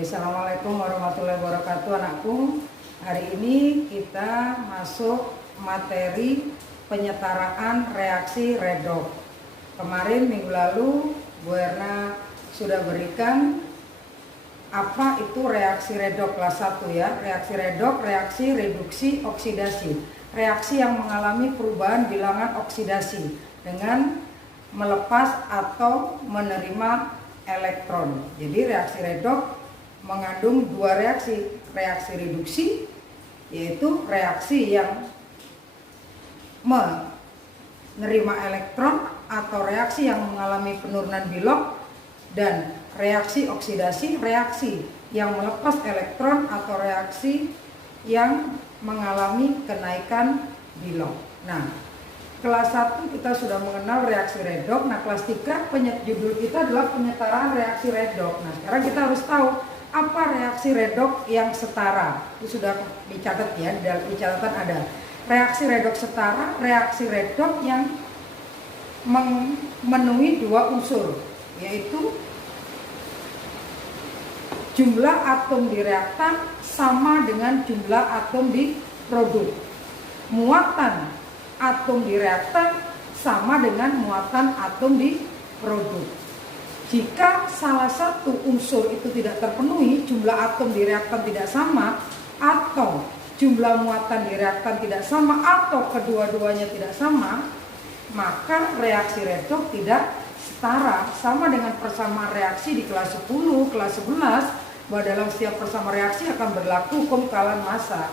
Assalamualaikum warahmatullahi wabarakatuh anakku. Hari ini kita masuk materi penyetaraan reaksi redoks. Kemarin minggu lalu Bu Erna sudah berikan apa itu reaksi redoks kelas 1 ya. Reaksi redoks, reaksi reduksi oksidasi. Reaksi yang mengalami perubahan bilangan oksidasi dengan melepas atau menerima elektron. Jadi reaksi redoks mengandung dua reaksi reduksi, yaitu reaksi yang menerima elektron atau reaksi yang mengalami penurunan bilok, dan reaksi oksidasi, reaksi yang melepas elektron atau reaksi yang mengalami kenaikan bilok. Nah, kelas 1 kita sudah mengenal reaksi redoks. Nah, kelas 3 judul kita adalah penyetaraan reaksi redoks. Nah, sekarang kita harus tahu apa reaksi redoks yang setara. Itu sudah dicatat ya, di catatan ada. Reaksi redoks setara, reaksi redoks yang memenuhi dua unsur, yaitu jumlah atom di reaktan sama dengan jumlah atom di produk. Muatan atom di reaktan sama dengan muatan atom di produk. Jika salah satu unsur itu tidak terpenuhi, jumlah atom di reaktan tidak sama, atau jumlah muatan di reaktan tidak sama, atau kedua-duanya tidak sama, maka reaksi redoks tidak setara. Sama dengan persamaan reaksi di kelas 10, kelas 11, bahwa dalam setiap persamaan reaksi akan berlaku hukum kekalan massa.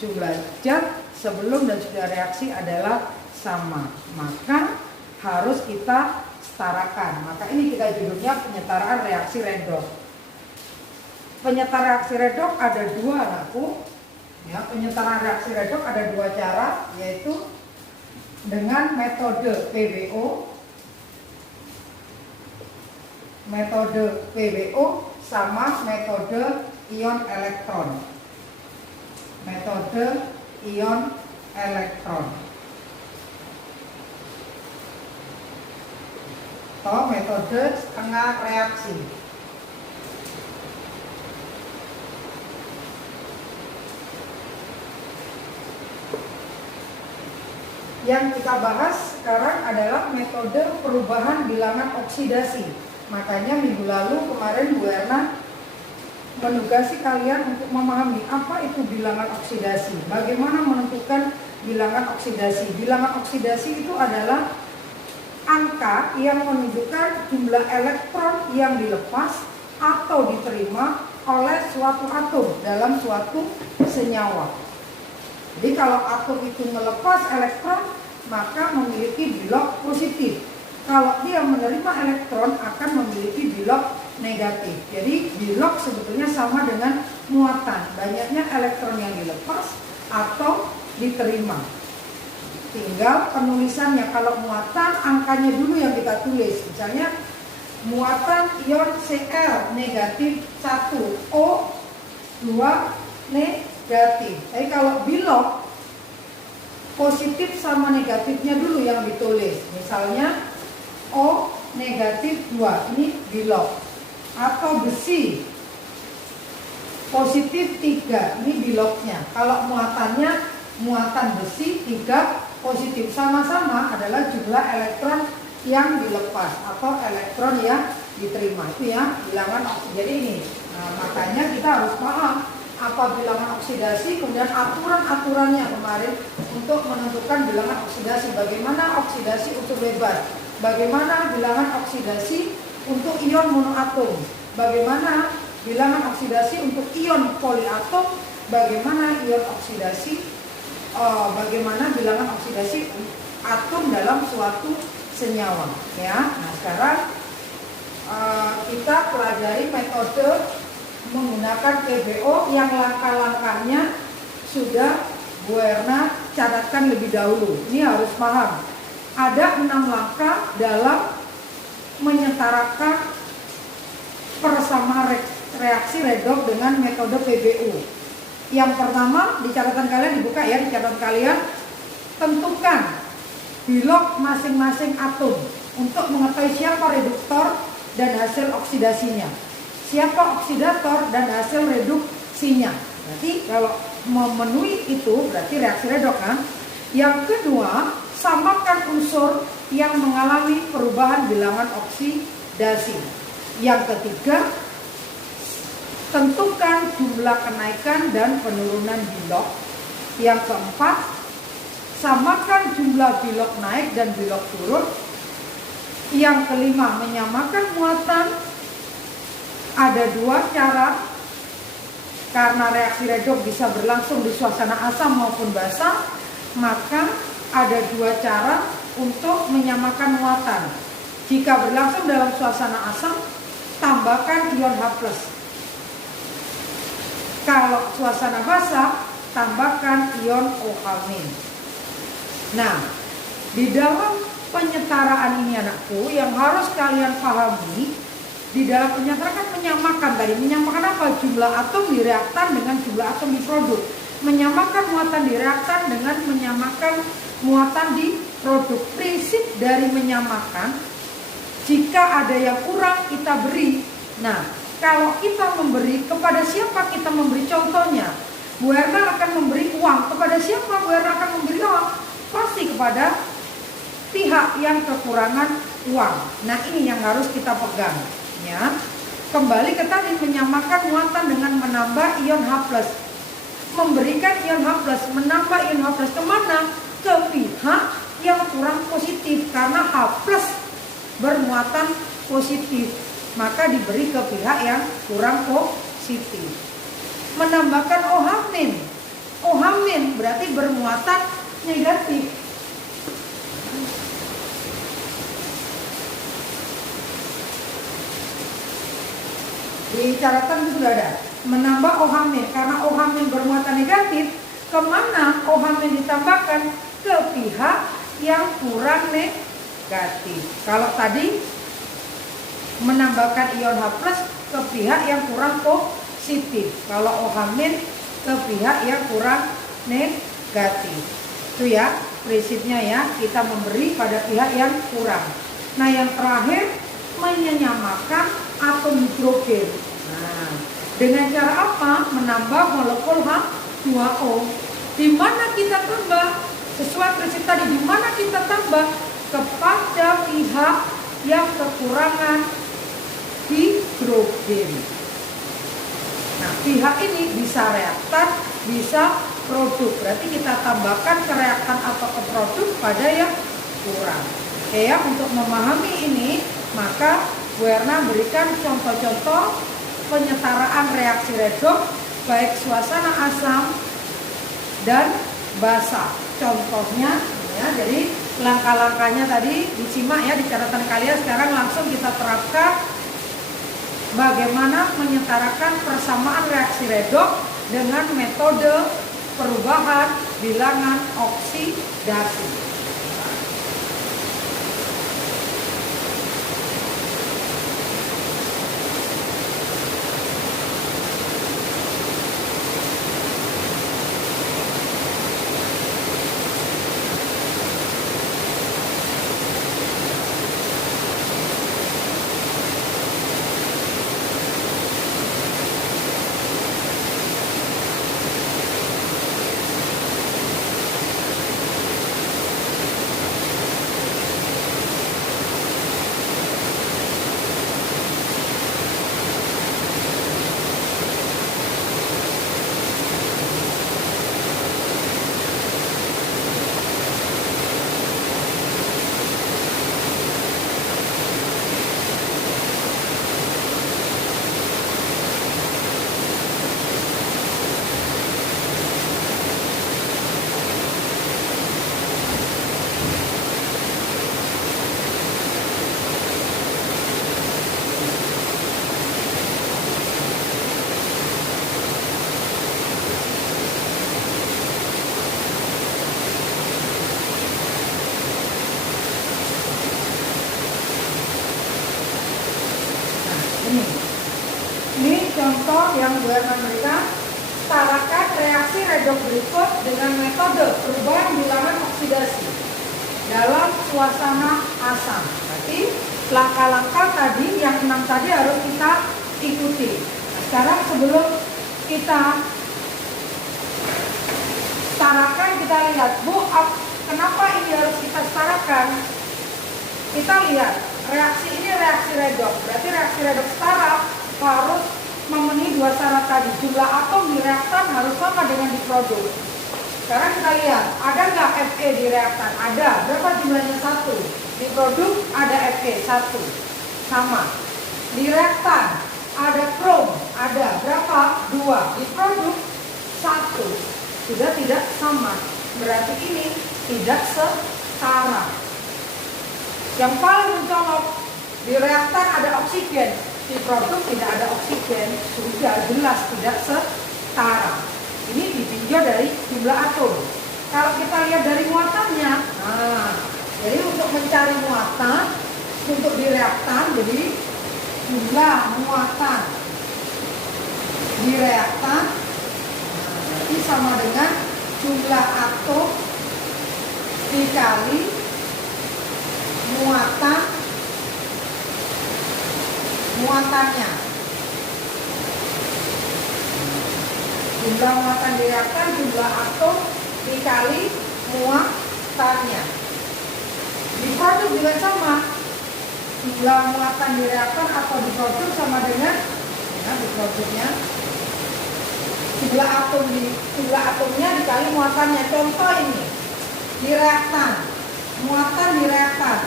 Jumlah zat sebelum dan sudah reaksi adalah sama, maka harus kita setarakan. Maka ini kita judulnya penyetaraan reaksi redoks. Penyetaraan reaksi redoks ada dua anakku. Ya, penyetaraan reaksi redoks ada dua cara, yaitu dengan metode PBO, sama metode ion elektron. Metode ion elektron atau metode setengah reaksi. Yang kita bahas sekarang adalah metode perubahan bilangan oksidasi. Makanya minggu lalu kemarin Bu Erna menugasi kalian untuk memahami apa itu bilangan oksidasi. Bagaimana menentukan bilangan oksidasi. Bilangan oksidasi itu adalah angka yang menunjukkan jumlah elektron yang dilepas atau diterima oleh suatu atom dalam suatu senyawa. Jadi kalau atom itu melepas elektron, maka memiliki bilok positif. Kalau dia menerima elektron, akan memiliki bilok negatif. Jadi bilok sebetulnya sama dengan muatan, banyaknya elektron yang dilepas atau diterima. Tinggal penulisannya. Kalau muatan, angkanya dulu yang kita tulis. Misalnya muatan ion Cl negatif 1, O 2 negatif. Tapi kalau bilok, positif sama negatifnya dulu yang ditulis. Misalnya O negatif 2, ini bilok. Atau besi positif 3, ini biloknya. Kalau muatannya, muatan besi 3 positif, sama-sama adalah jumlah elektron yang dilepas atau elektron yang diterima. Itu ya bilangan oksidasi. Jadi ini, makanya kita harus paham apa bilangan oksidasi, kemudian aturan-aturannya kemarin untuk menentukan bilangan oksidasi. Bagaimana oksidasi untuk bebas, bagaimana bilangan oksidasi untuk ion monoatom, bagaimana bilangan oksidasi untuk ion poliatom, bagaimana ion oksidasi, bagaimana bilangan oksidasi atom dalam suatu senyawa. Ya, nah sekarang kita pelajari metode menggunakan PBO yang langkah-langkahnya sudah Bu Erna catatkan lebih dahulu. Ini harus paham. Ada 6 langkah dalam menyetarakan persamaan reaksi redoks dengan metode PBO. Yang pertama, di catatan kalian dibuka ya, di catatan kalian tentukan bilok masing-masing atom untuk mengetahui siapa reduktor dan hasil oksidasinya. siapa oksidator, dan hasil reduksinya. Berarti kalau memenuhi itu berarti reaksi redoks kan. Yang kedua, samakan unsur yang mengalami perubahan bilangan oksidasi. Yang ketiga, tentukan jumlah kenaikan dan penurunan bilok. Yang keempat, samakan jumlah bilok naik dan bilok turun. Yang kelima, menyamakan muatan. Ada dua cara, karena reaksi redoks bisa berlangsung di suasana asam maupun basa, maka ada dua cara untuk menyamakan muatan. Jika berlangsung dalam suasana asam, tambahkan ion H+. Kalau suasana basa, tambahkan ion OH-. Nah, di dalam penyetaraan ini anakku, yang harus kalian pahami, di dalam penyetaraan kan menyamakan tadi. Menyamakan apa? Jumlah atom di reaktan dengan jumlah atom di produk. Menyamakan muatan di reaktan dengan menyamakan muatan di produk. Prinsip dari menyamakan, jika ada yang kurang kita beri. Nah, kalau kita memberi, kepada siapa kita memberi? Contohnya, Bu Erna akan memberi uang. Kepada siapa Bu Erna akan memberi uang? Pasti kepada pihak yang kekurangan uang. Nah, ini yang harus kita pegang. Ya, kembali ke tadi, menyamakan muatan dengan menambah ion H+. Memberikan ion H+, menambah ion H+ kemana? Ke pihak yang kurang positif, karena H+ bermuatan positif, maka diberi ke pihak yang kurang positif. Menambahkan OH-, OH- berarti bermuatan negatif. Di catatan itu sudah ada. Menambah OH-, karena OH- bermuatan negatif, kemana OH- ditambahkan? Ke pihak yang kurang negatif. Kalau tadi menambahkan ion H+ ke pihak yang kurang positif. Kalau OH- ke pihak yang kurang negatif. Itu ya prinsipnya ya, kita memberi pada pihak yang kurang. Nah, yang terakhir, menyamakan atom hidrogen. Nah, dengan cara apa? Menambah molekul H2O. Di mana kita tambah? Sesuai prinsip tadi, di mana kita tambah? Kepada pihak yang kekurangan hidrogen. Nah, pihak ini bisa reaktan, bisa produk. Berarti kita tambahkan ke reaktan atau ke produk pada yang kurang. Oke ya, untuk memahami ini, maka Bu Erna berikan contoh-contoh penyetaraan reaksi redoks baik suasana asam dan basa. Contohnya ya, jadi langkah-langkahnya tadi disimak ya di catatan kalian. Sekarang langsung kita terapkan bagaimana menyetarakan persamaan reaksi redoks dengan metode perubahan bilangan oksidasi. Ini contoh yang Bu Erna berikan. Setarakan reaksi redoks berikut dengan metode perubahan bilangan oksidasi dalam suasana asam. Berarti langkah-langkah tadi yang 6 tadi harus kita ikuti. Nah, sekarang sebelum kita setarakan, kita lihat, Bu, kenapa ini harus kita setarakan? Kita lihat, reaksi ini reaksi redoks. Berarti reaksi redoks setara harus memenuhi dua syarat tadi. Jumlah atom di reaktan harus sama dengan di produk. Sekarang kita lihat, ada nggak Fe di reaktan? Ada. Berapa jumlahnya? 1. Di produk ada Fe 1. Sama. Di reaktan ada krom. Ada. Berapa? 2. Di produk 1. Sudah tidak sama. Berarti ini tidak setara. Yang paling mencolok, di reaktan ada oksigen. Di produk tidak ada oksigen. Sudah jelas tidak setara. Ini ditinjau dari jumlah atom. Kalau kita lihat dari muatannya, nah, jadi untuk mencari muatan, untuk di reaktan, jadi jumlah muatan di reaktan berarti sama dengan jumlah atom dikali muatannya. Jumlah muatan di reaktan, jumlah atom dikali muatannya. Di produk juga sama. Jumlah muatan di reaktan atau di produk sama dengan, ya, di produknya jumlah atomnya dikali muatannya. Contoh ini di reaktan, muatan di reaktan.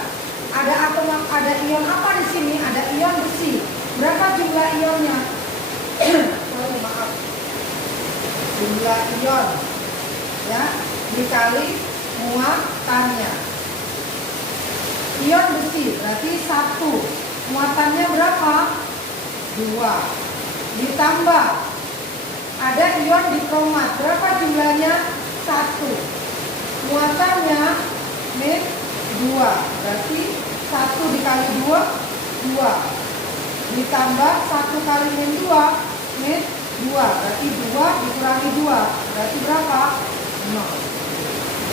Ada ion apa di sini? Ada ion besi. Berapa jumlah ionnya? Maaf. Jumlah ion, ya, dikali muatannya. Ion besi berarti 1. Muatannya berapa? 2. Ditambah ada ion dikromat. Berapa jumlahnya? 1. Muatannya min 2. Berarti 1 dikali 2, 2. Ditambah 1 kali min 2, min 2. Berarti 2 dikurangi 2. Berarti berapa? 0.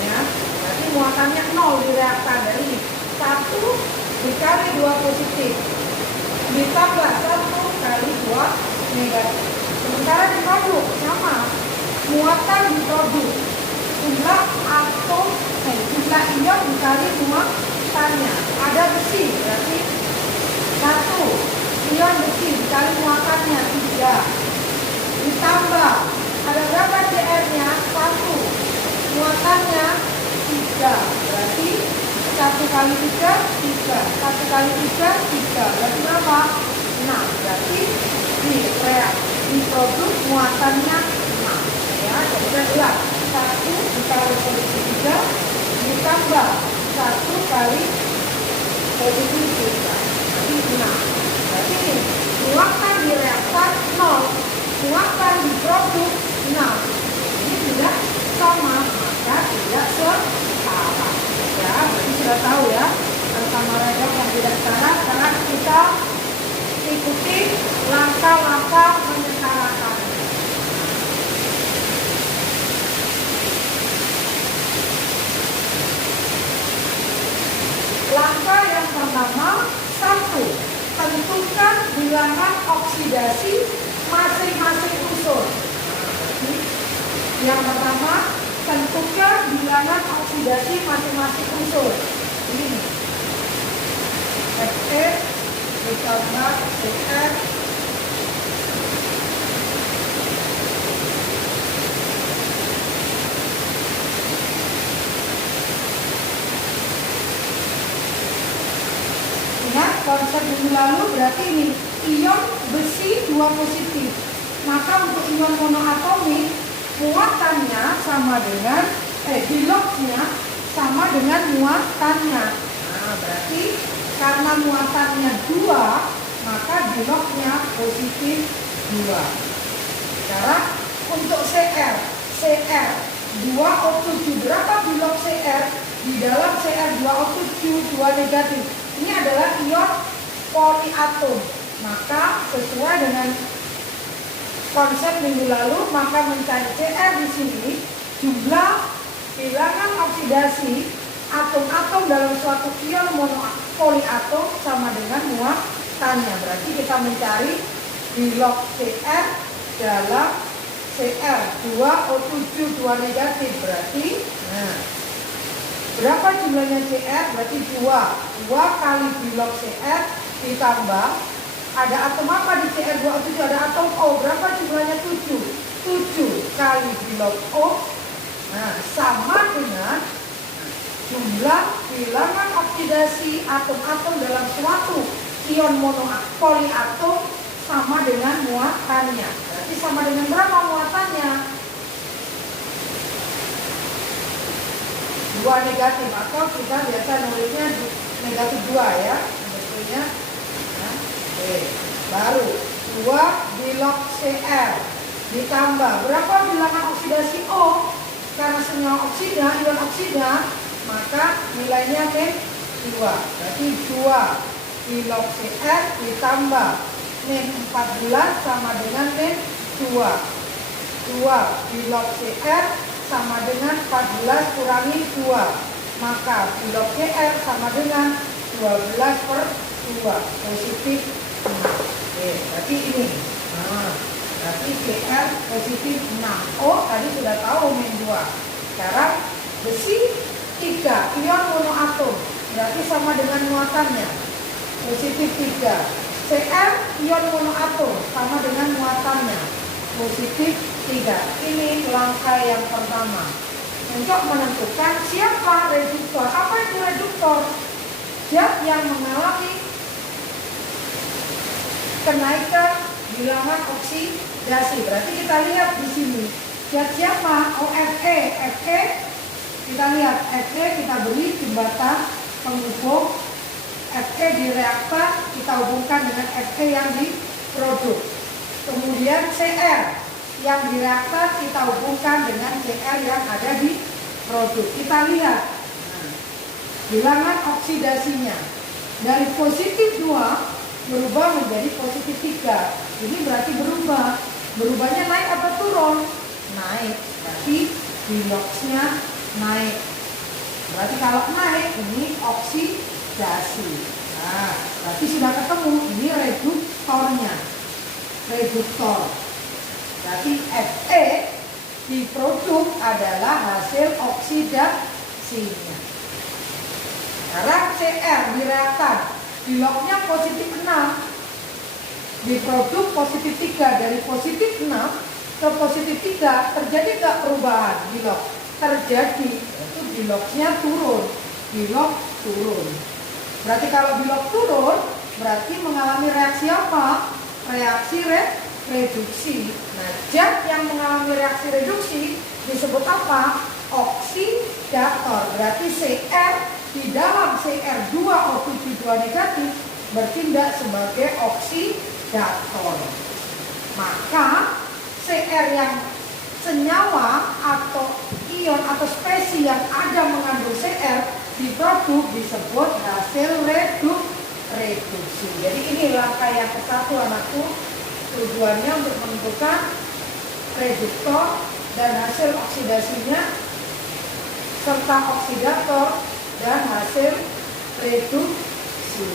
Ya, berarti muatannya 0 di reaktan. Dari 1 dikali 2 positif. Ditambah 1 kali 2 negatif. Sementara di produk sama. Muatan di produk, jumlah atom, jumlah ion dikali muatannya. Ada besi, berarti 1 ion besi dikali muatannya 3. Ditambah ada berapa Cr-nya? 1. Muatannya 3. Berarti 1 kali 3, 3. 1 kali 3, 3. Berarti berapa? 6. Berarti di produk muatannya 6. Ya, jadi kita lihat 1 dikali posisi 3 ditambah 1 kali posisi 3. Berarti 6. Berarti ini muatan di reaktan 0, muatan di produk 6. Ini tidak sama, maka tidak setara. Ya, berarti sudah tahu ya sama redoks yang tidak setara. Sekarang kita ikuti langkah-langkah menyetarakan. Langkah yang pertama, 1. Tentukan bilangan oksidasi masing-masing unsur. Yang pertama, tentukan bilangan oksidasi masing-masing unsur. Ini Fe ditambah Cr ingat konsep minggu lalu, berarti ini ion besi 2 positif. Maka untuk ion monoatomik muatannya sama dengan biloxnya sama dengan muatannya. Nah, berarti karena muatannya 2, maka biloxnya positif 2. Sekarang untuk Cr 2O7, berapa bilox Cr? Di dalam Cr 2O7, 2 negatif. Ini adalah ion poliatom. Maka sesuai dengan konsep minggu lalu, maka mencari Cr di sini jumlah bilangan oksidasi atom-atom dalam suatu ion poliatom sama dengan muatannya. Berarti kita mencari bilog Cr dalam Cr 2O7 2 negatif berarti berapa jumlahnya Cr? Berarti 2 kali bilog Cr ditambah ada atom apa di Cr 2O7? Ada atom O. Berapa jumlahnya? 7 kali bilog O. Nah, sama dengan jumlah bilangan oksidasi atom-atom dalam suatu ion poliatom sama dengan muatannya. Berarti sama dengan berapa muatannya? 2 negatif, atau kita biasa nulisnya negatif 2 ya. Sebetulnya baru 2 bilog Cr ditambah berapa bilangan oksidasi O? Karena senyawa oksida, ion oksida, maka nilainya ke 2. Berarti 2 bilog Cr ditambah min 14 sama dengan min 2. 2 bilog Cr sama dengan 14 kurangi 2. Maka bilog Cr sama dengan 12 per 2. Positif 6. Oke, berarti ini. Berarti Cr positif 6. Oh, tadi sudah tahu min 2. Sekarang besi 3 ion monoatom. Berarti sama dengan muatannya. Positif 3. Cr ion monoatom sama dengan muatannya. Positif 3. Ini langkah yang pertama. Untuk menentukan siapa reduktor. Apa itu reduktor? Zat yang mengalami kenaikan bilangan oksidasi. Berarti kita lihat di sini. Zat siapa? Oh, Fe. Fe kita lihat. Fe kita beri jembatan penghubung. Fe di reaktor kita hubungkan dengan Fe yang di produk. Kemudian Cr yang di reaktor kita hubungkan dengan Cr yang ada di produk. Kita lihat bilangan oksidasinya dari positif 2 berubah menjadi positif 3. Ini berarti berubah. Berubahnya naik atau turun? Naik. Berarti bilogsnya naik. Berarti kalau naik ini oksidasi. Nah, berarti sudah ketemu. Ini reduktornya. Reduktor. Berarti Fe di produk adalah hasil oksidasinya. Sekarang Cr di reaktan. Bilognya positif 6. Di produk positif 3. Dari positif 6 ke positif 3 terjadi nggak perubahan bilog? Terjadi. Itu bilognya turun. Bilog turun. Berarti kalau bilog turun berarti mengalami reaksi apa? Reaksi reduksi. Nah, zat yang mengalami reaksi reduksi disebut apa? Oksidator. Berarti Cr di dalam Cr2O7 2 negatif bertindak sebagai oksidator. Maka Cr yang senyawa atau ion atau spesies yang ada mengandung Cr di produk disebut hasil reduksi. Jadi ini langkah yang ke-1 anakku. Tujuannya untuk menentukan reduktor dan hasil oksidasinya serta oksidator dan hasil reduksi.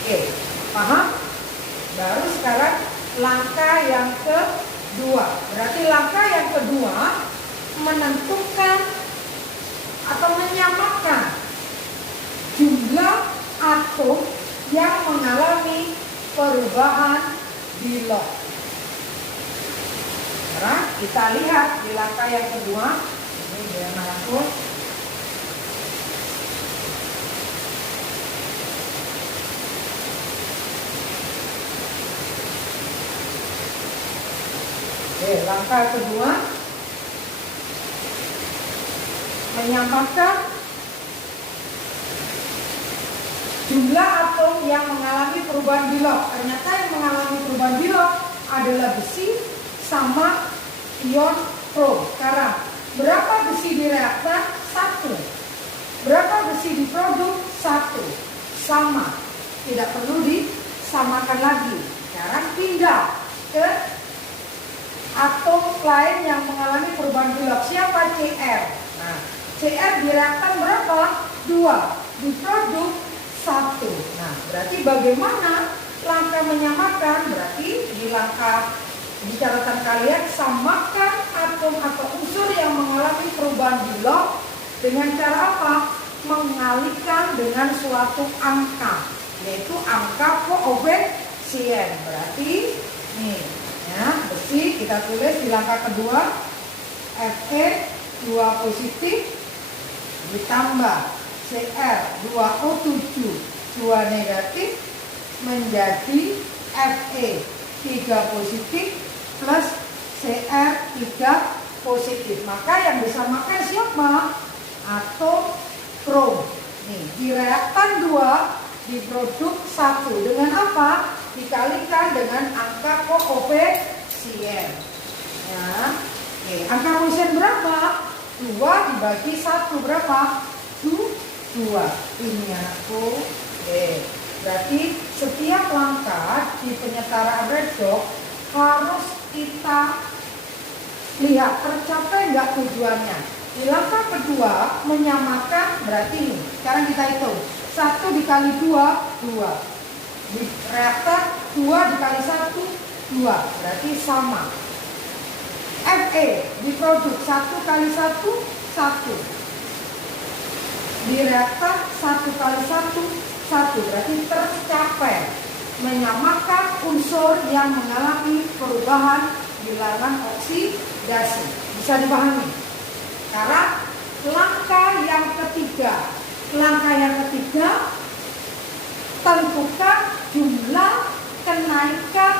Oke, paham? Baru sekarang langkah yang kedua. Berarti langkah yang kedua menentukan atau menyamakan jumlah atom yang mengalami perubahan bilog. Sekarang kita lihat di langkah yang kedua. Ini dia aku. Oke, langkah kedua menyamakan jumlah atom yang mengalami perubahan bilog. Ternyata yang mengalami perubahan bilog adalah besi sama ion krom. Sekarang berapa besi di reaktan? 1. Berapa besi di produk? 1. Sama. Tidak perlu disamakan lagi. Sekarang pindah ke atom lain yang mengalami perubahan bilog. Siapa? Cr. Nah, Cr di reaktan berapa? 2. Di produk 1. Nah, berarti bagaimana langkah menyamakan berarti di langkah di catatan kalian samakan atom atau unsur yang mengalami perubahan di log dengan cara apa? Mengalihkan dengan suatu angka, yaitu angka koefisien. Berarti nih ya, besi kita tulis di langkah kedua Fe 2 positif ditambah Cr 2O7 2 negatif menjadi Fe 3 positif plus Cr 3 positif. Maka yang disamakan siapa? Atom krom. Nih, di reaktan 2 diproduk 1 dengan apa? Dikalikan dengan angka koefisien. Ya. Oke, angka koefisien berapa? 2 dibagi 1 berapa? 2. Ini anakku. Oke. Berarti setiap langkah di penyetaraan redox harus kita lihat tercapai nggak tujuannya. Di langkah kedua menyamakan berarti ini. Sekarang kita hitung 1 dikali 2 2. Di reaktor 2 dikali 1 2. Berarti sama. Fe diproduk 1 kali 1 1. Di reaktor 1 kali 1 1. Berarti tercapai menyamakan unsur yang mengalami perubahan bilangan oksidasi. Bisa dipahami? Sekarang langkah yang ketiga. Langkah yang ketiga, tentukan jumlah kenaikan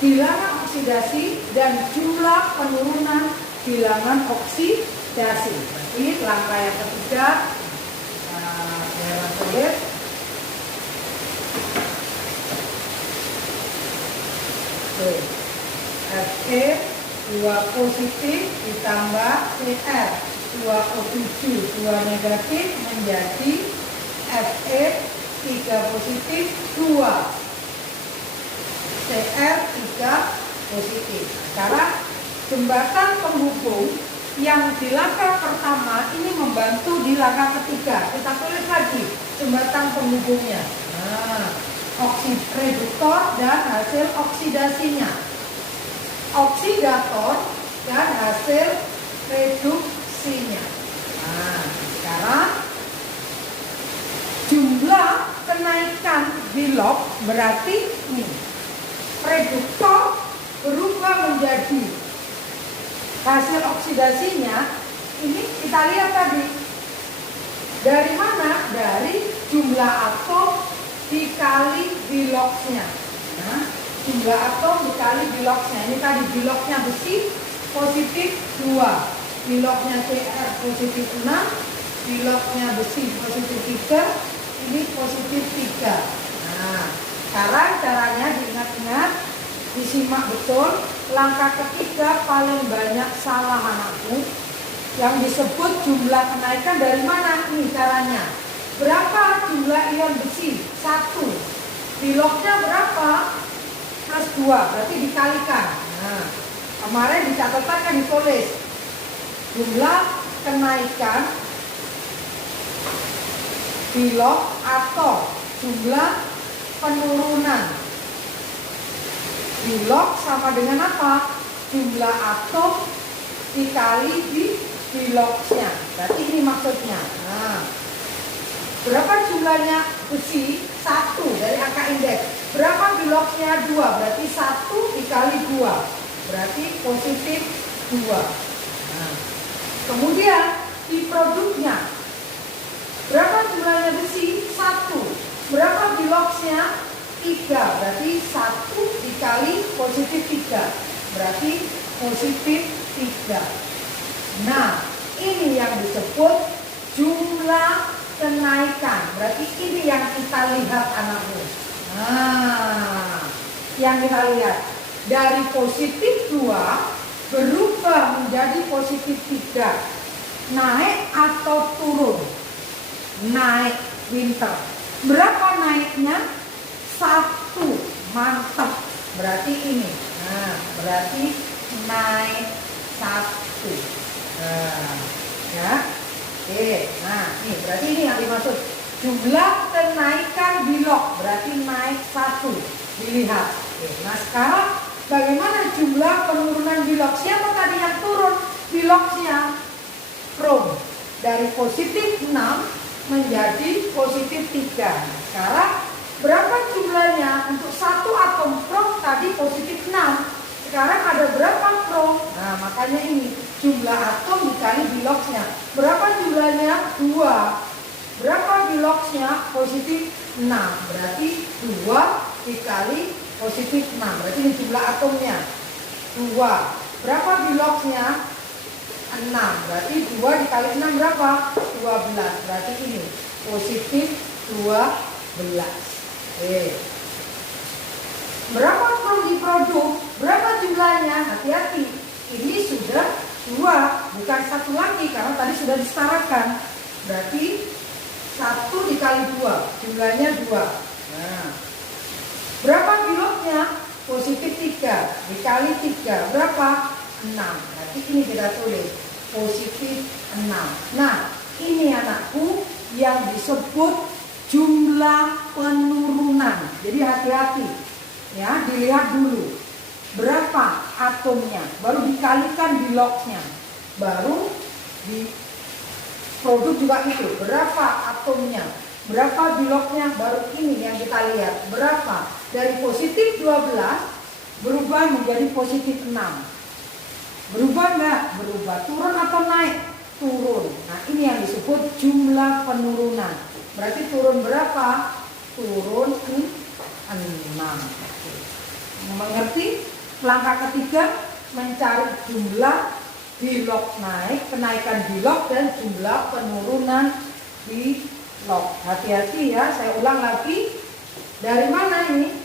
bilangan oksidasi dan jumlah penurunan bilangan oksidasi. Berarti langkah yang ketiga, Fe 2 positif ditambah Cr 2O7 2 negatif menjadi Fe 3 positif 2 Cr 3 positif. Sekarang jembatan penghubung yang di langkah pertama ini membantu di langkah ketiga. Kita tulis lagi jembatan penghubungnya. Nah, reduktor dan hasil oksidasinya. Oksidator dan hasil reduksinya. Nah, sekarang jumlah kenaikan di log berarti nih, reduktor berubah menjadi hasil oksidasinya. Ini kita lihat tadi dari mana? Dari jumlah atom dikali biloxnya. Nah, jumlah atom dikali biloxnya. Ini tadi biloxnya besi positif 2, biloxnya Cr positif 6, biloxnya besi positif 3, ini positif 3. Nah, sekarang caranya diingat-ingat, disimak betul. Langkah ketiga paling banyak salah anakku. Yang disebut jumlah kenaikan dari mana? Ini caranya. Berapa jumlah ion besi? 1. Biloxnya berapa? Plus 2, berarti dikalikan. Nah, kemarin di catatan kan ditulis jumlah kenaikan bilox atau jumlah penurunan bilox sama dengan apa? Jumlah atom dikali di biloxnya. Berarti ini maksudnya. Nah, berapa jumlahnya besi? 1 dari angka indeks. Berapa biloxnya? 2. Berarti 1 dikali 2. Berarti positif 2. Nah, kemudian di produknya. Berapa jumlahnya besi? 1. Berapa biloxnya? 3. Berarti 1 dikali positif 3. Berarti positif 3. Nah, ini yang disebut jumlah kenaikan. Berarti ini yang kita lihat anakku. Nah, yang kita lihat dari positif 2 berubah menjadi positif 3. Naik atau turun? Naik, winter. Berapa naiknya? 1. Mantap. Berarti ini. Nah, berarti naik 1. Nah, ya. Oke, nah ini berarti ini yang dimaksud jumlah kenaikan bilog, berarti naik 1, dilihat. Oke, nah sekarang bagaimana jumlah penurunan bilog? Siapa tadi yang turun bilognya? Krom, dari positif 6 menjadi positif 3. Sekarang berapa jumlahnya? Untuk satu atom krom tadi positif 6. Sekarang ada berapa krom? Nah makanya ini jumlah atom dikali bilognya. Berapa jumlahnya? 2. Berapa bilognya? Positif 6. Berarti 2 dikali positif 6. Berarti ini jumlah atomnya 2. Berapa bilognya? 6. Berarti 2 dikali 6 berapa? 12. Berarti ini positif 12. Berapa krom diproduk? Berapa jumlahnya? Hati-hati. Ini sudah 2, bukan 1 lagi karena tadi sudah disetarakan. Berarti 1 dikali 2, jumlahnya 2. Nah, berapa bilognya? Positif 3 dikali 3 berapa? 6. Berarti ini kita tulis positif 6. Nah, ini anakku yang disebut jumlah penurunan. Jadi hati-hati ya, dilihat dulu berapa atomnya, baru dikalikan bilognya, baru di produk juga itu berapa atomnya, berapa bilognya, baru ini yang kita lihat berapa. Dari positif 12 berubah menjadi positif 6. Berubah nggak? Berubah. Turun atau naik? Turun. Nah ini yang disebut jumlah penurunan. Berarti turun berapa? Turun 6. Mengerti? Langkah ketiga, mencari jumlah bilog naik, kenaikan bilog, dan jumlah penurunan bilog. Hati-hati ya, saya ulang lagi. Dari mana ini?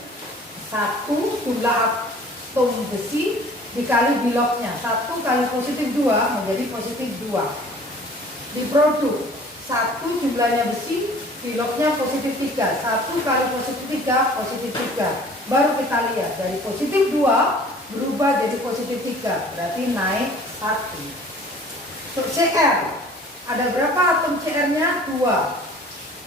1 jumlah atom besi dikali bilognya. 1 kali positif 2 menjadi positif 2. Diproduk 1 jumlahnya besi, bilognya positif 3. 1 kali positif 3 positif 3. Baru kita lihat dari positif 2 berubah jadi positif 3. Berarti naik 1. Untuk Cr, ada berapa atom Cr-nya? 2.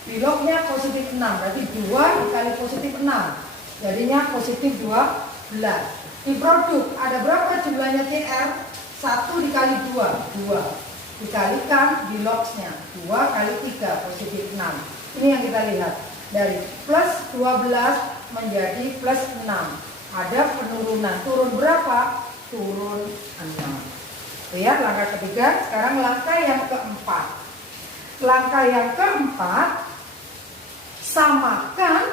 Bilognya positif 6. Berarti 2 dikali positif 6. Jadinya positif 12. Diproduk, ada berapa jumlahnya Cr? 1 dikali 2. 2. Dikalikan bilognya. 2 kali 3 positif 6. Ini yang kita lihat. Dari plus 12 menjadi plus 6. Ada penurunan. Turun berapa? Turun 6. Lihat langkah ketiga. Sekarang langkah yang keempat. Langkah yang keempat, samakan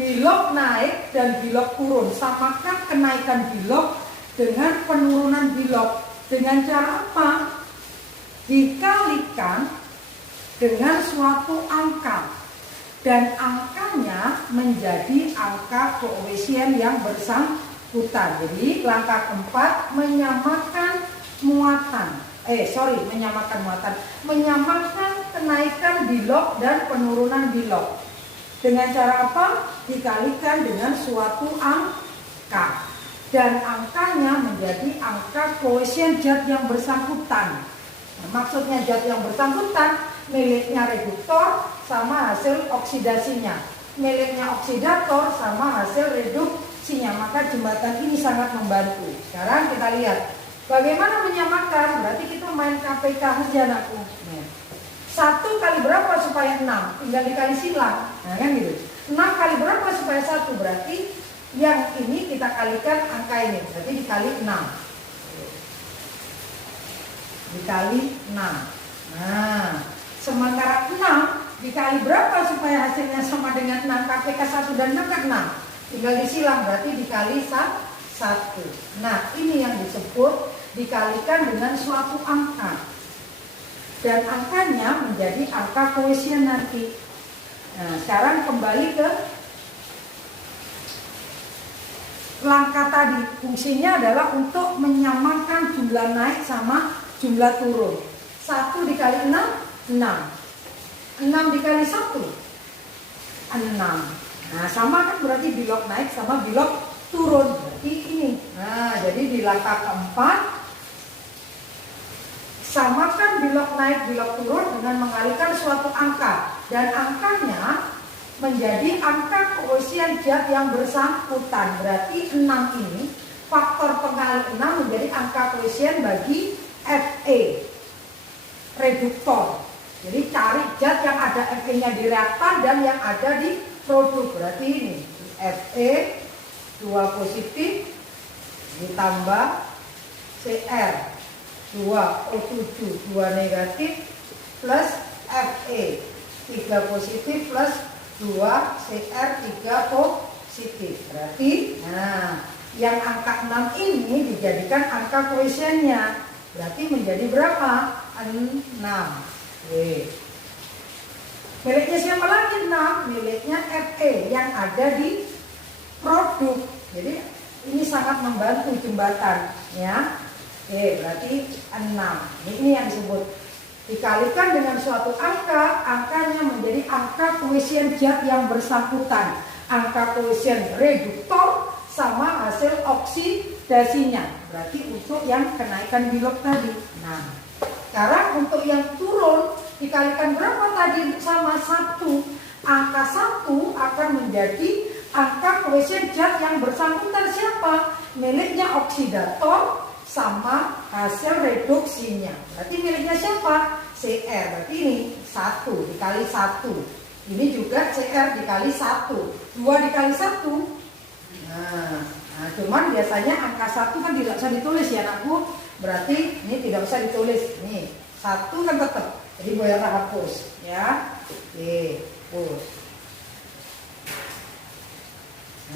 bilog naik dan bilog turun. Samakan kenaikan bilog dengan penurunan bilog. Dengan cara apa? Dikalikan dengan suatu angka, dan angkanya menjadi angka koefisien yang bersangkutan. Jadi langkah keempat, menyamakan kenaikan bilog dan penurunan bilog. Dengan cara apa? Dikalikan dengan suatu angka, dan angkanya menjadi angka koefisien zat yang bersangkutan. Nah, maksudnya zat yang bersangkutan miliknya reduktor sama hasil oksidasinya, miliknya oksidator sama hasil reduksinya. Maka jembatan ini sangat membantu. Sekarang kita lihat bagaimana menyamakan. Berarti kita main KPK saja anakku. 1 kali berapa supaya 6? Tinggal dikali silang. Nah kan gitu. 6 kali berapa supaya 1? Berarti yang ini kita kalikan angka ini. Berarti dikali 6. Dikali 6. Nah, sementara 6 dikali berapa supaya hasilnya sama dengan 6? KPK 1 dan 6 kan 6. Tinggal disilang, berarti dikali 1. Nah, ini yang disebut dikalikan dengan suatu angka. Dan angkanya menjadi angka koefisien nanti. Nah, sekarang kembali ke langkah tadi. Fungsinya adalah untuk menyamakan jumlah naik sama jumlah turun. 1 dikali 6, 6. 6 dikali 1, 6. Nah, sama kan berarti bilog naik sama bilog turun. Berarti ini. Nah, jadi di langkah keempat Samakan bilog naik bilog turun dengan mengalihkan suatu angka, dan angkanya menjadi angka koefisien zat yang bersangkutan. Berarti 6 ini faktor pengalih 6 menjadi angka koefisien bagi Fe reduktor. Jadi cari zat yang ada Fe-nya di reaktan dan yang ada di produk. Berarti ini Fe 2 positif ditambah Cr 2 O7 2 negatif plus Fe 3 positif plus 2 Cr 3 positif. Berarti yang angka 6 ini dijadikan angka koefisiennya. Berarti menjadi berapa? 6. Miliknya siapa lagi 6? Miliknya Fe yang ada di produk. Jadi ini sangat membantu jembatan ya. Berarti 6. Ini yang disebut dikalikan dengan suatu angka, angkanya menjadi angka koefisien zat yang bersangkutan, angka koefisien reduktor sama hasil oksidasinya. Berarti untuk yang kenaikan bilog tadi. Nah, sekarang untuk yang turun dikalikan berapa tadi? Sama 1. Angka 1 akan menjadi angka koefisien zat yang bersangkutan siapa? Miliknya oksidator sama hasil reduksinya. Berarti miliknya siapa? Cr. Berarti ini 1 dikali 1. Ini juga Cr dikali 1. 2 dikali 1. Nah, cuman biasanya angka 1 kan tidak usah ditulis ya anakku. Berarti ini tidak usah ditulis. Nih, 1 kan tetap. Jadi boleh hapus ya. Oke, hapus.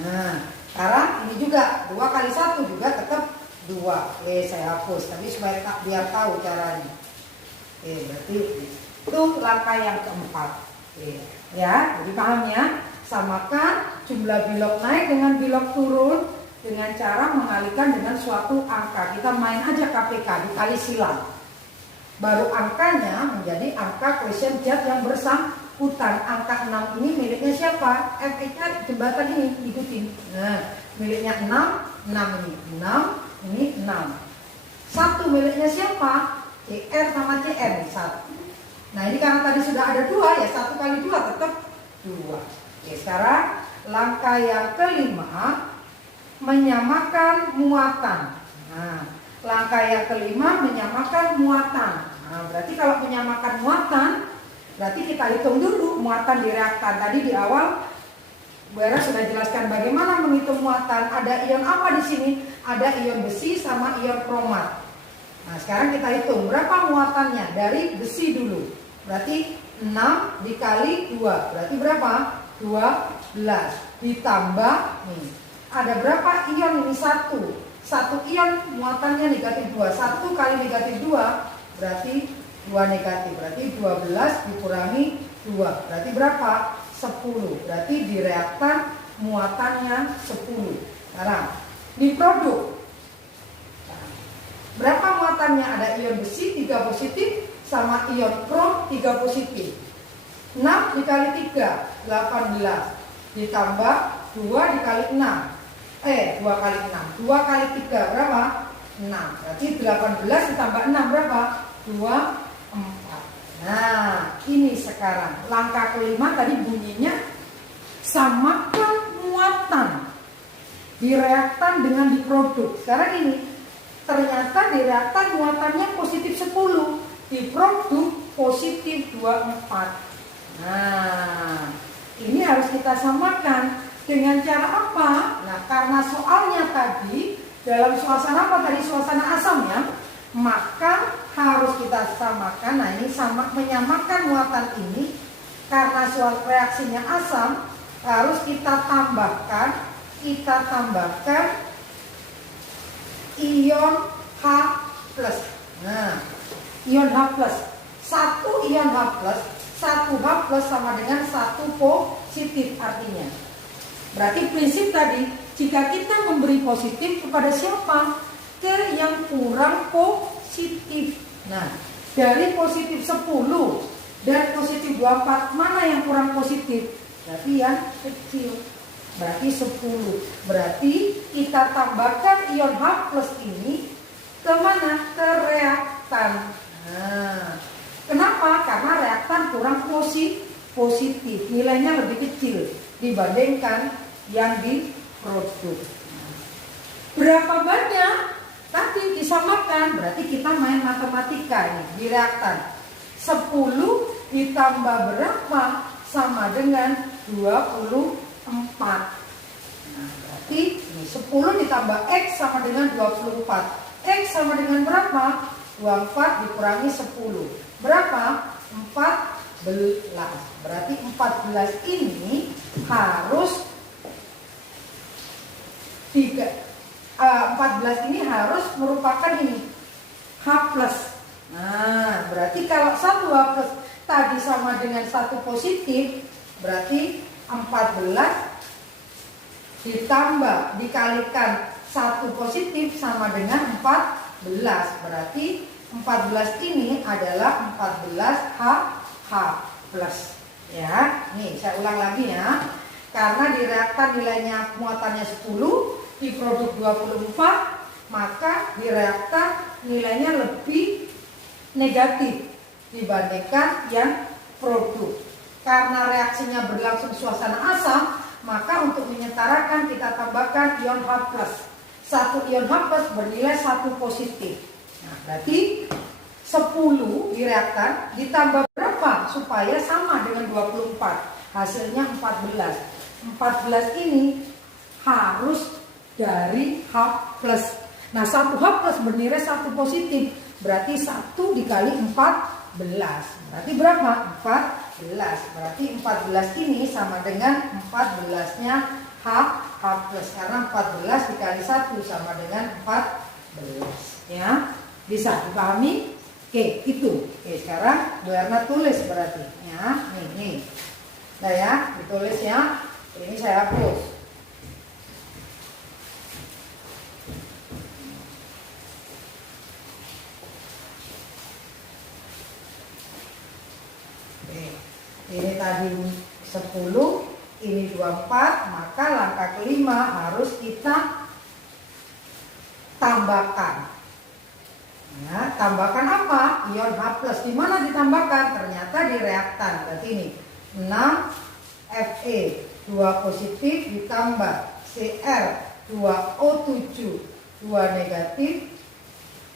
Nah, sekarang ini juga 2 kali 1 juga tetap 2. Saya hapus. Tapi supaya biar tahu caranya. Berarti itu langkah yang keempat. Ya, jadi paham ya? Samakan jumlah bilog naik dengan bilog turun dengan cara mengalihkan dengan suatu angka. Kita main aja KPK, dikali silang. Baru angkanya menjadi angka koefisien zat yang bersangkutan. Angka 6 ini miliknya siapa? F-nya jembatan ini, ikutin. Nah, miliknya 6 ini 6, ini 6. 1 miliknya siapa? Cr sama Cn 1. Nah, ini karena tadi sudah ada 2 ya, 1 kali 2 tetap 2. Oke, sekarang langkah yang kelima menyamakan muatan. Nah, langkah yang kelima menyamakan muatan. Nah, berarti kalau menyamakan muatan, berarti kita hitung dulu muatan di reaktan. Tadi di awal Bu Era sudah jelaskan bagaimana menghitung muatan. Ada ion apa di sini? Ada ion besi sama ion kromat. Nah, sekarang kita hitung berapa muatannya dari besi dulu. Berarti 6 dikali 2. Berarti berapa? 12. Ditambah nih. Ada berapa ion ini? 1. 1 ion muatannya negatif 2. 1 kali negatif 2 berarti 2 negatif. Berarti 12 dikurangi 2. Berarti berapa? 10. Berarti di reaktan muatannya 10. Sekarang di produk berapa muatannya? Ada ion besi 3 positif sama ion krom 3 positif. 6 dikali 3 18 ditambah 2 dikali 6. 2 kali 6. 2 kali 3 berapa? 6. Berarti 18 ditambah 6 berapa? 24. Nah, ini sekarang langkah kelima tadi bunyinya samakan muatan di reaktan dengan di produk. Sekarang ini ternyata di reaktan muatannya positif 10, di produk positif 24. Nah, ini harus kita samakan dengan cara apa? Nah, karena soalnya tadi dalam suasana apa tadi? Suasana asam ya. Maka harus kita samakan. Nah, ini menyamakan muatan ini karena soal reaksinya asam harus kita tambahkan ion H+. Nah, ion H+. 1 ion H+, 1 H+ sama dengan 1 positif artinya. Berarti prinsip tadi, jika kita memberi positif kepada siapa? Ke yang kurang positif. Nah, dari positif 10 dan positif 24, mana yang kurang positif? Berarti yang kecil. Berarti 10. Berarti kita tambahkan ion H+ ini ke mana? Ke reaktan. Nah, kenapa? Karena reaktan kurang positif, nilainya lebih kecil dibandingkan yang di produk. Berapa banyak? Tadi disamakan, berarti kita main matematika nih di reaktan. 10 ditambah berapa sama dengan 24. Nah, berarti ini 10 ditambah X sama dengan 24. X sama dengan berapa? 24 dikurangi 10. Berapa? 14. Berarti 14 ini harus 14 ini harus merupakan ini H plus. Nah, berarti kalau 1 H plus tadi sama dengan 1 positif, berarti 14 ditambah dikalikan 1 positif sama dengan 14. Berarti 14 ini adalah 14 H plus. Ya, nih saya ulang lagi ya. Karena di reaktan nilainya muatannya 10, di produk 24, maka di reaktan nilainya lebih negatif dibandingkan yang produk. Karena reaksinya berlangsung suasana asam, maka untuk menyetarakan kita tambahkan ion H+. 1 ion H+ bernilai 1 positif. Nah, berarti 10 di reaktan ditambah berapa supaya sama dengan 24? Hasilnya 14. 14 ini harus dari H+. Nah, 1 H+ bernilai 1 positif. Berarti 1 dikali 14. Berarti berapa? 14. Berarti 14 ini sama dengan 14-nya H+. Karena 14 dikali 1 sama dengan 14. Ya, bisa dipahami? Oke, itu. Oke, sekarang Bu Erna tulis berarti. Ya, nih. Nah ya, ditulis ya. Ini saya hapus. Ini tadi 10, ini 24, maka langkah kelima harus kita tambahkan. Ya, tambahkan apa? Ion H+. Di mana ditambahkan? Ternyata di reaktan. Berarti ini 6 Fe 2 positif ditambah Cr 2O7 2 negatif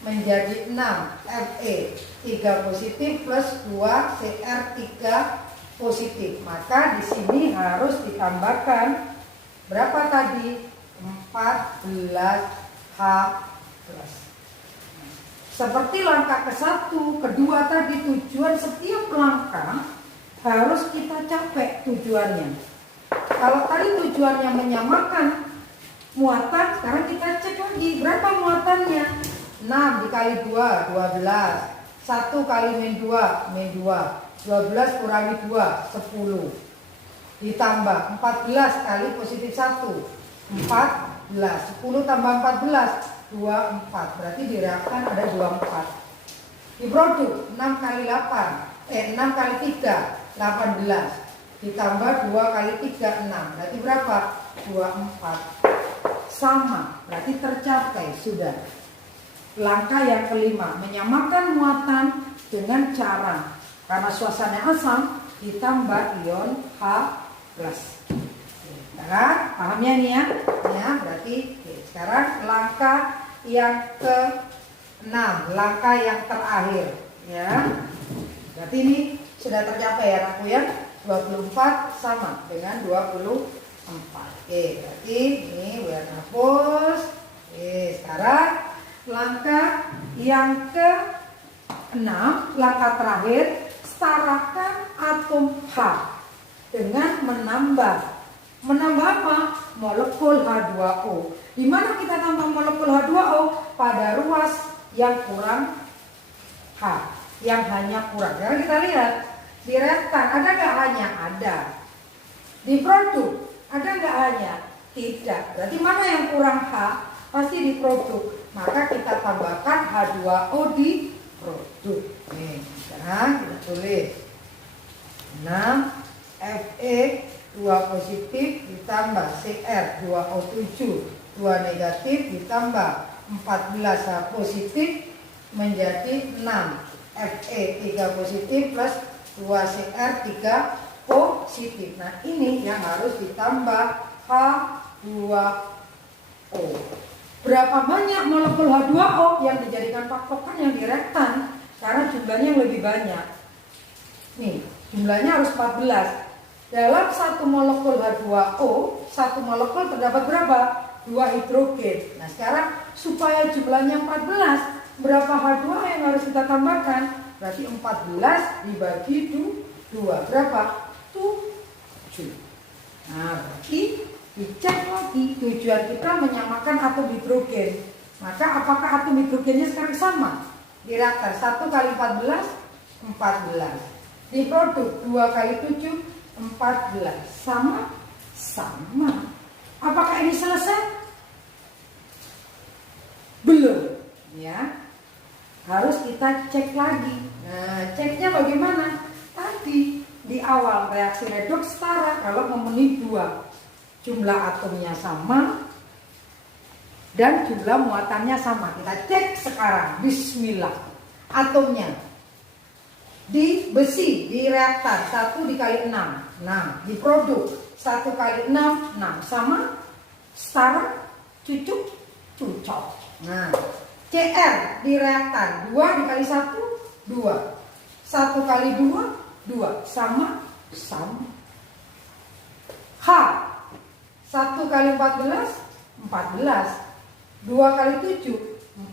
menjadi 6 Fe 3 positif plus 2 Cr 3 positif. Maka di sini harus ditambahkan berapa tadi? 14 H+. Seperti langkah ke-1, kedua tadi, tujuan setiap langkah harus kita capai tujuannya. Kalau tadi tujuannya menyamakan muatan, sekarang kita cek lagi berapa muatannya. 6 dikali 2, 12. 1 kali min 2, min 2. 12 kurangi 2, 10. Ditambah 14 kali positif 1, 14. 10 tambah 14, 24. Berarti di reaktan ada 24. Di produk 6 kali 8, 6 kali 3, 18. Ditambah 2 kali 3, 6. Berarti berapa? 24. Sama, berarti tercapai sudah. Langkah yang kelima, menyamakan muatan dengan cara, karena suasana asam ditambah ion H+. Sekarang paham ya nih ya? Ya, berarti sekarang langkah yang ke-6, langkah yang terakhir ya. Berarti ini sudah tercapai ya anakku ya. 24 sama dengan 24. Oke, berarti ini biar hapus. Oke, sekarang langkah yang ke-6, langkah terakhir, setarakan atom H dengan menambah apa? Molekul H2O. Di mana kita tambah molekul H2O? Pada ruas yang kurang H, yang hanya kurang. Sekarang kita lihat di reaktan ada nggak hanya? Ada. Di produk ada nggak hanya? Tidak. Berarti mana yang kurang H? Pasti di produk. Maka kita tambahkan H2O di produk. Nih, sekarang kita tulis 6 Fe 2 positif ditambah Cr 2O7 2 negatif ditambah 14 H positif menjadi 6 Fe 3 positif plus 2Cr 3 positif. Nah ini yang harus ditambah H2O. Berapa banyak molekul H2O yang dijadikan patokan yang di reaktan? Karena jumlahnya yang lebih banyak. Nih, jumlahnya harus 14. Dalam satu molekul H2O, satu molekul terdapat berapa? 2 hidrogen. Nah sekarang supaya jumlahnya 14, berapa H2O yang harus kita tambahkan? Berarti 14 dibagi 2. Berapa? 7. Nah berarti dicek lagi, tujuan kita menyamakan atom hidrogen. Maka apakah atom hidrogennya sekarang sama? Di reaktor 1 kali 14, 14. Di produk 2 kali 7, 14. Sama? Sama. Apakah ini selesai? Belum. Ya, harus kita cek lagi. Nah, ceknya bagaimana? Tadi di awal reaksi redoks setara kalau memenuhi 2. Jumlah atomnya sama dan jumlah muatannya sama. Kita cek sekarang. Bismillah. Atomnya di besi di reaktan 1 dikali 6 6. Di produk 1 kali 6 6. Sama? Setara? Cocok. Nah, Cr di reaktan 2 dikali 1 2. 1 kali 2 2. Sama? H 1 kali 14 14. 2 kali 7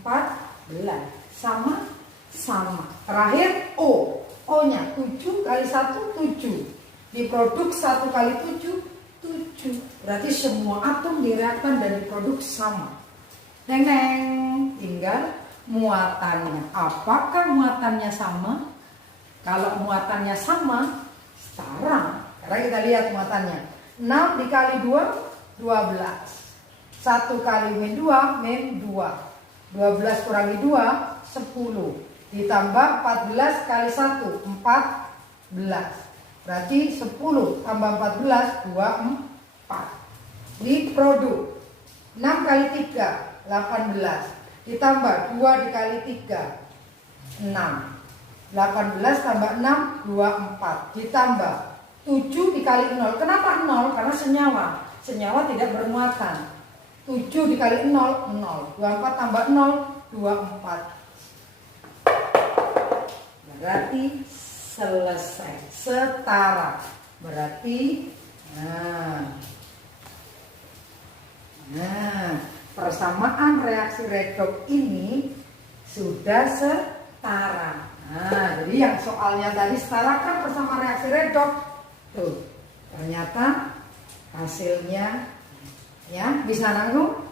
14. Sama? Terakhir O. O nya 7 kali 1 7. Di produk 1 kali 7 7. Berarti semua atom di reaktan dan di produk sama. Tinggal muatannya. Apakah muatannya sama? Kalau muatannya sama, setara. Karena kita lihat muatannya 6 dikali 2 12. 1 kali min 2 min 2. 12 kurangi 2 10. Ditambah 14 kali 1 14. Berarti 10 tambah 14 24. Di produk 6 kali 3 18. Ditambah 2 dikali 3 6. 18 tambah 6 24. Ditambah 7 dikali 0. Kenapa 0? Karena senyawa. Senyawa tidak bermuatan. 7 dikali 0 0. 24 tambah 0 24. Berarti selesai. Setara. Berarti persamaan reaksi redoks ini sudah setara. Nah, jadi yang soalnya tadi setarakan persamaan reaksi redoks. Tuh, ternyata hasilnya ya bisa nanggung.